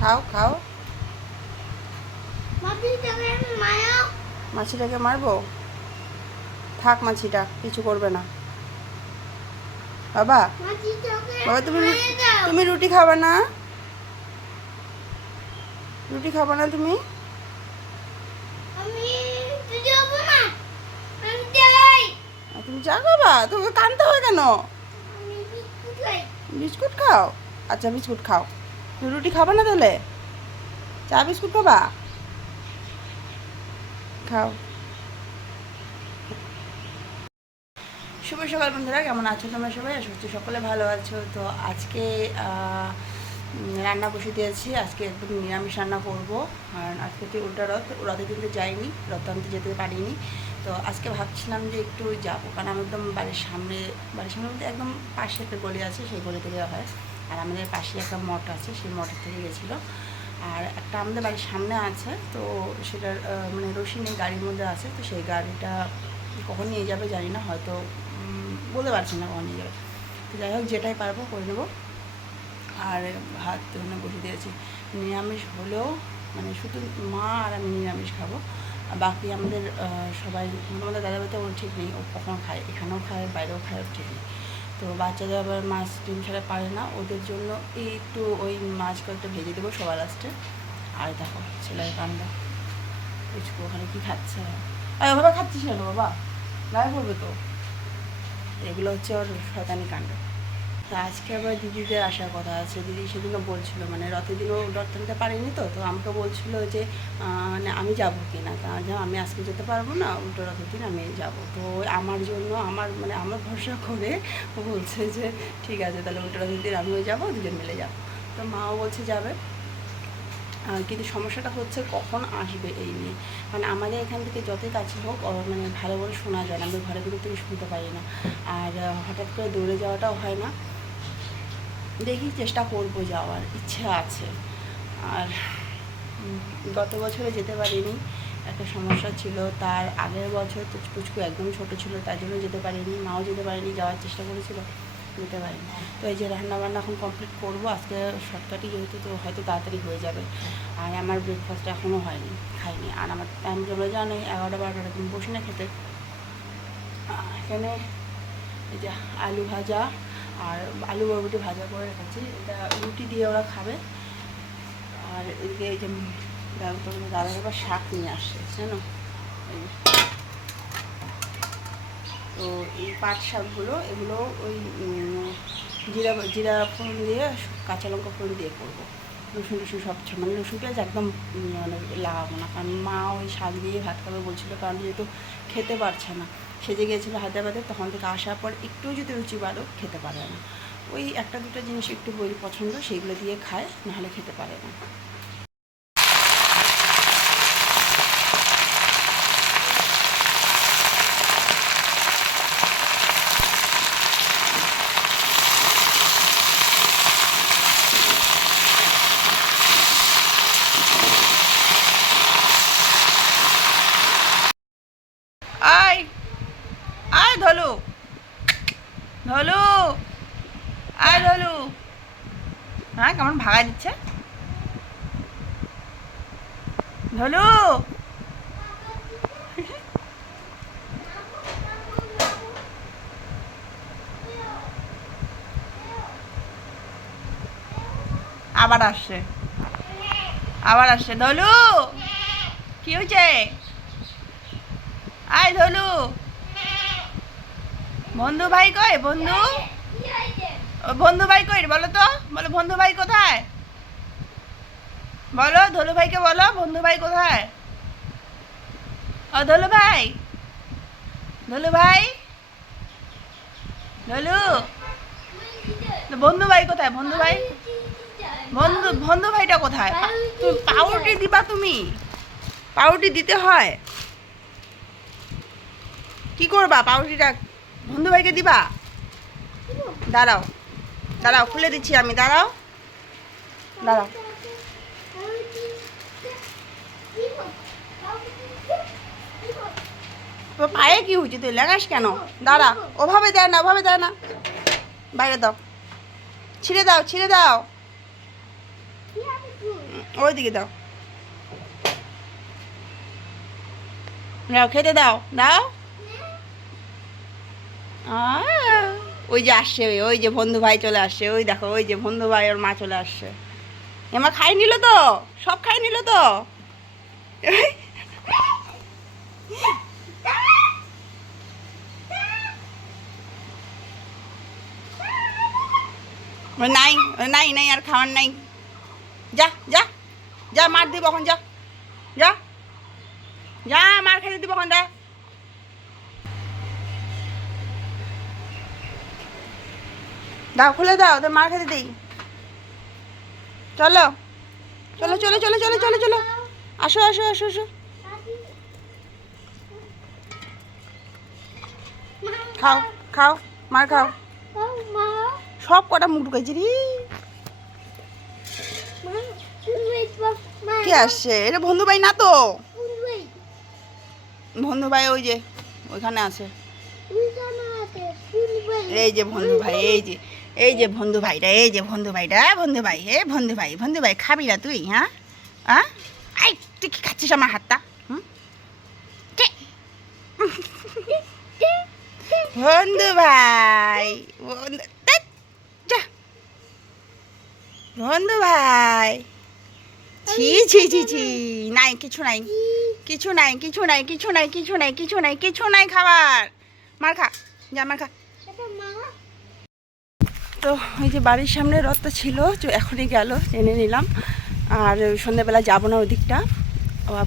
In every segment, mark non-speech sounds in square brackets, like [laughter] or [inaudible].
খাও খাও। মাছিটাকে মারবো? থাক মাছিটা কিছু করবে না। বাবা বাবা তুমি তুমি রুটি খাবে না? রুটি খাবে না তুমি? তুমি চা খাবা? তোকে কানতে হয় কেন? বিস্কুট খাও? আচ্ছা বিস্কুট খাও। রুটি খাবে না তাহলে? চা, বিস্কুট খাবা? খাও। শুভ সকাল বন্ধুরা, কেমন আছো তোমরা সবাই? আশা করছি সকলে ভালো আছো। তো আজকে রান্না বসে দিয়েছি। আজকে একদম নিরামিষ রান্না করব। আর আজকে হচ্ছে উল্টা রথ, রথে কিন্তু যাইনি, রথ আনতে যেতে পারিনি। তো আজকে ভাবছিলাম যে একটু যাব, কারণ আমি একদম বাড়ির সামনে বাড়ির সামনে একদম পাশে একটা গলি আছে, সেই গলি থেকে হয়। আর আমাদের পাশে একটা মঠ আছে, সেই মঠের থেকে গেছিল। আর একটা আমাদের বাড়ির সামনে আছে, তো সেটার মানে রশি নেই গাড়ির মধ্যে আছে, তো সেই গাড়িটা কখন নিয়ে যাবে জানি না, হয়তো বলতে পারছি না কখন নিয়ে যাবে। তো যাই হোক, যেটাই পারব করে নেব আর ভাত ওখানে বসে দিয়েছি। নিরামিষ হলেও মানে শুধু মা আর আমি নিরামিষ খাব। বাকি আমাদের সবাই আমাদের দাদা বাড়িতে ওর ঠিক নেই, ও কখন খায়, এখানেও খায়, বাইরেও খায় ঠিক নেই। তো বাচ্চাদের আবার মাছ ডিম ছাড়া পারে না। ওদের জন্য এই একটু ওই মাছ কয়েকটা ভেজে দেবো সবার লাস্টে আর দেখো ছেলের কান্দা পুচকু ওখানে কী খাচ্ছে? আর ওভাবে খাচ্ছিস না বাবা? গায়ে পড়বে তো। এগুলো হচ্ছে ওর শয়তানি কাণ্ড। তো আজকে আবার দিদিদের আসার কথা আছে। দিদি সেদিনও বলছিল মানে রথের দিনও রথ টানতে পারেনি তো তো আমাকে বলছিল যে মানে আমি যাব কি না তা আমি আজকে যেতে পারব না, উল্টো রথের দিন আমি যাব। তো আমার জন্য, আমার মানে আমার ভরসা করে বলছে যে, ঠিক আছে, তাহলে উল্টো রথের দিন আমিও যাব, দুজন মিলে যাব। তো মাও বলছে যাবে। কিন্তু সমস্যাটা হচ্ছে কখন আসবে এই নিয়ে। মানে আমাদের এখান থেকে যতই কাছে হোক মানে ভালো করে শোনা যায় না, আমরা ঘরে ভিতর থেকে শুনতে পারি না। আর হঠাৎ করে দৌড়ে যাওয়াটাও হয় না। দেখি চেষ্টা করব যাওয়ার ইচ্ছা আছে। আর গত বছরে যেতে পারিনি একটা সমস্যা ছিল। তার আগের বছর তো পুচকু একদম ছোট ছিল তার জন্য যেতে পারিনি মাও যেতে পারিনি যাওয়ার চেষ্টা করেছিল যেতে পারিনি। তো এই যে রান্না বান্না এখন কমপ্লিট করব আজকে শর্টকাটই যেহেতু তো হয়তো তাড়াতাড়ি হয়ে যাবে। আর আমার ব্রেকফাস্ট এখনও হয়নি খাইনি। আর আমার টাইম জন্য জানি এগারোটা বারোটা এরকম বসে না খেতে। এখানে এই যে আলু ভাজা আর আলু বরবটি ভাজা করে রেখেছি। এটা রুটি দিয়ে ওরা খাবে। আর এদিকে এই যে দাদা এবার শাক নিয়ে আসে, জানো? তো এই পাট শাকগুলো, এগুলো ওই জিরা জিরা ফোড়ন দিয়ে, কাঁচা লঙ্কা ফোড়ন দিয়ে করব। রসুন টসুন সব মানে রসুন পেঁয়াজ একদম মানে লাগাবো না। কারণ মা ওই শাক দিয়ে ভাত খাবে বলছিল, কারণ যেহেতু খেতে পারছে না। সেজে গিয়েছিল হায়দ্রাবাদে, তখন থেকে আসার পর একটু যদি রুচি বাড়ো খেতে পারে না। ওই একটা দুটো জিনিস একটু বই পছন্দ, সেইগুলো দিয়ে খায়, নাহলে খেতে পারে না আয় আয় ধলু ধলু আয় ধলু হ্যাঁ কেমন ভাগাই দিচ্ছে ধলু আবার আসছে। আবার আসছে। ধলু কি হয়েছে? আয় ধলু বন্ধু ভাই কই? বন্ধু? বন্ধু ভাই কই বলো তো। বলো, বন্ধু ভাই কোথায়? বলো, ধলু ভাইকে বলো, বন্ধু ভাই কোথায়? ও, ধলু ভাই। ধলু ভাই। ধলু। বন্ধু ভাই কোথায়? বন্ধু ভাই। বন্ধু বন্ধু ভাইটা কোথায়? তুমি পাউরুটি দিবা তুমি। পাউরুটি দিতে হয়। কি করবা পাউরুটিটা? বন্ধু ভাইকে দিবা? দাঁড়াও দাঁড়াও, খুলে দিচ্ছি আমি, দাঁড়াও। দাঁড়াও। পায়ে কি হয়েছে? তুই লেগাস কেন? দাঁড়া, ওভাবে দেয় না, ওভাবে দেয় না। বাইরে দাও। ছিঁড়ে দাও ছিঁড়ে দাও। ওইদিকে দাও। দাও খেতে দাও দাও ওই যে আসছে, ওই ওই যে বন্ধু ভাই চলে আসছে। ওই দেখো, ওই যে বন্ধু ভাই, ওর মা চলে আসছে। এমা খাই নিল তো? সব খাই নিল তো ও নাই নাই নাই আর খাওয়ার নাই। যা যা যা, মার দিব এখন, যা যা যা, মার খেতে দিব এখন, যা। দাও, খুলে দাও তো মার খেতে দিই। চলো চলো চলো চলো চলো চলো চলো। আসো আসো আসো আসো। খাও খাও, মার খাও। সব কটা মুখ ঢুকাইছি রে। কে আসছে? এটা বন্ধু ভাই না তো? বন্ধু ভাই ওই যে, ওইখানে আছে। এই যে বন্ধু ভাই, এই যে এই যে বন্ধু ভাইটা, এই যে বন্ধু ভাইটা বন্ধু ভাই হে বন্ধু ভাই বন্ধু ভাই, খাবি না তুই হ্যাঁ? হ্যাঁ আই, তুই কি খাচ্ছিস আমার হাতটা? বন্ধু ভাই, বন্ধু। বন্ধু ভাই। ছি ছি ছি ছি। নাই কিছু নাই। কিছু নাই কিছু নাই কিছু নাই কিছু নাই কিছু নাই কিছু নাই খাবার। মার খা যা মার খা। তো ওই যে বাড়ির সামনে রথটা ছিল তো এখনই গেল জেনে নিলাম। আর সন্ধ্যেবেলা যাব না ওদিকটা।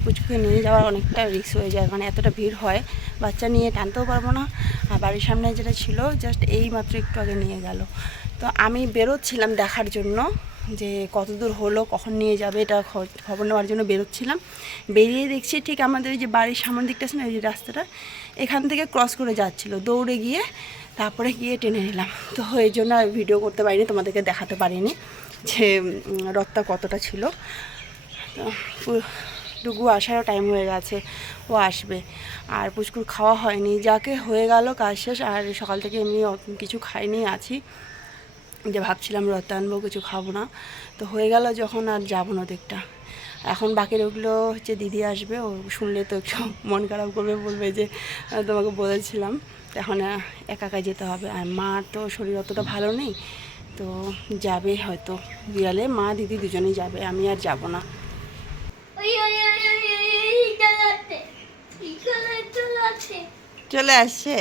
পুচুকে নিয়ে যাওয়ার অনেকটা রিস্ক হয়ে যায় মানে এতটা ভিড় হয়। বাচ্চা নিয়ে টানতেও পারব না। আর বাড়ির সামনে যেটা ছিল জাস্ট এই মাত্র একটু আগে নিয়ে গেল। তো আমি বেরোচ্ছিলাম দেখার জন্য। যে কত দূর হলো, কখন নিয়ে যাবে, এটা খবর নেওয়ার জন্য বেরোচ্ছিলাম। বেরিয়ে দেখছি ঠিক আমাদের যে বাড়ির সামনের দিকটা আছে না যে রাস্তাটা, এখান থেকে ক্রস করে যাচ্ছিল। দৌড়ে গিয়ে তারপরে গিয়ে টেনে নিলাম। তো এই জন্য আর ভিডিও করতে পারিনি, তোমাদেরকে দেখাতে পারিনি যে রথটা কতটা ছিল। তো ডুগু আসারও টাইম হয়ে গেছে, ও আসবে। আর পুচকুর খাওয়া হয়নি। যাকে হয়ে গেল কাজ শেষ, আর সকাল থেকে এমনি কিছু খাইনি, আছি। যে ভাবছিলাম রথ আনব কিছু খাব না। তো হয়ে গেল যখন আর যাব না দিকটা এখন বাকি ওগুলো হচ্ছে দিদি আসবে ও শুনলে তো একটু [laughs] মন খারাপ করবে বলবে যে তোমাকে বলেছিলাম তো এখন একা একা যেতে হবে। আর মার তো শরীর অতটা ভালো নেই তো যাবে হয়তো বিয়ালে মা দিদি দুজনেই যাবে আমি আর যাব না। চলে চলাছে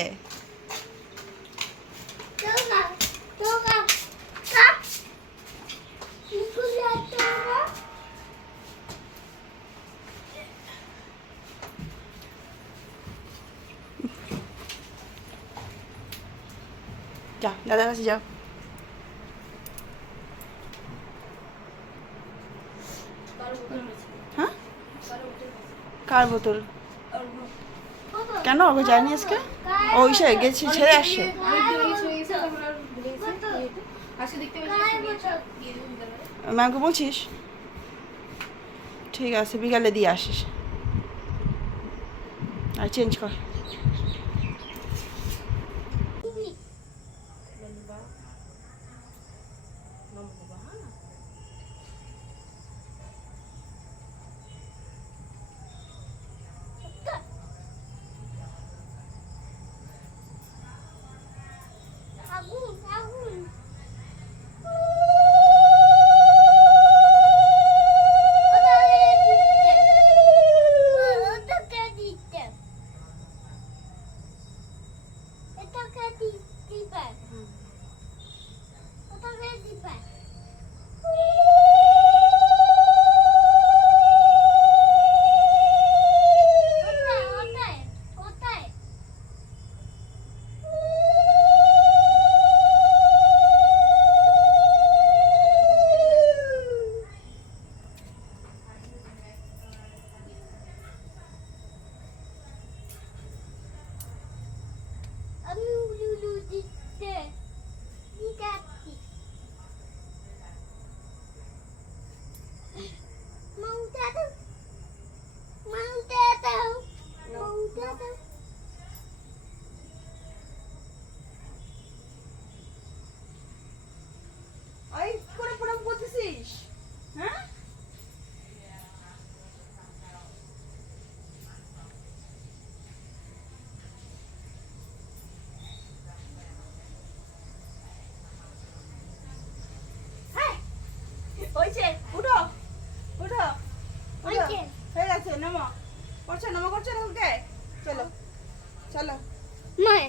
দাদার কাছে যাও হ্যাঁ কার বোতল? কেন? ওকে যায়নি আজকে ও ইসে গেছি ছেড়ে আসছে। ম্যামকে বলছিস? ঠিক আছে বিকালে দিয়ে আসিস। আর চেঞ্জ কর। করিস হ্যাঁ হয়েছে উঠো উঠো উঠো হয়ে গেছে নামো করছ নামো করছ না চলো চলো নয়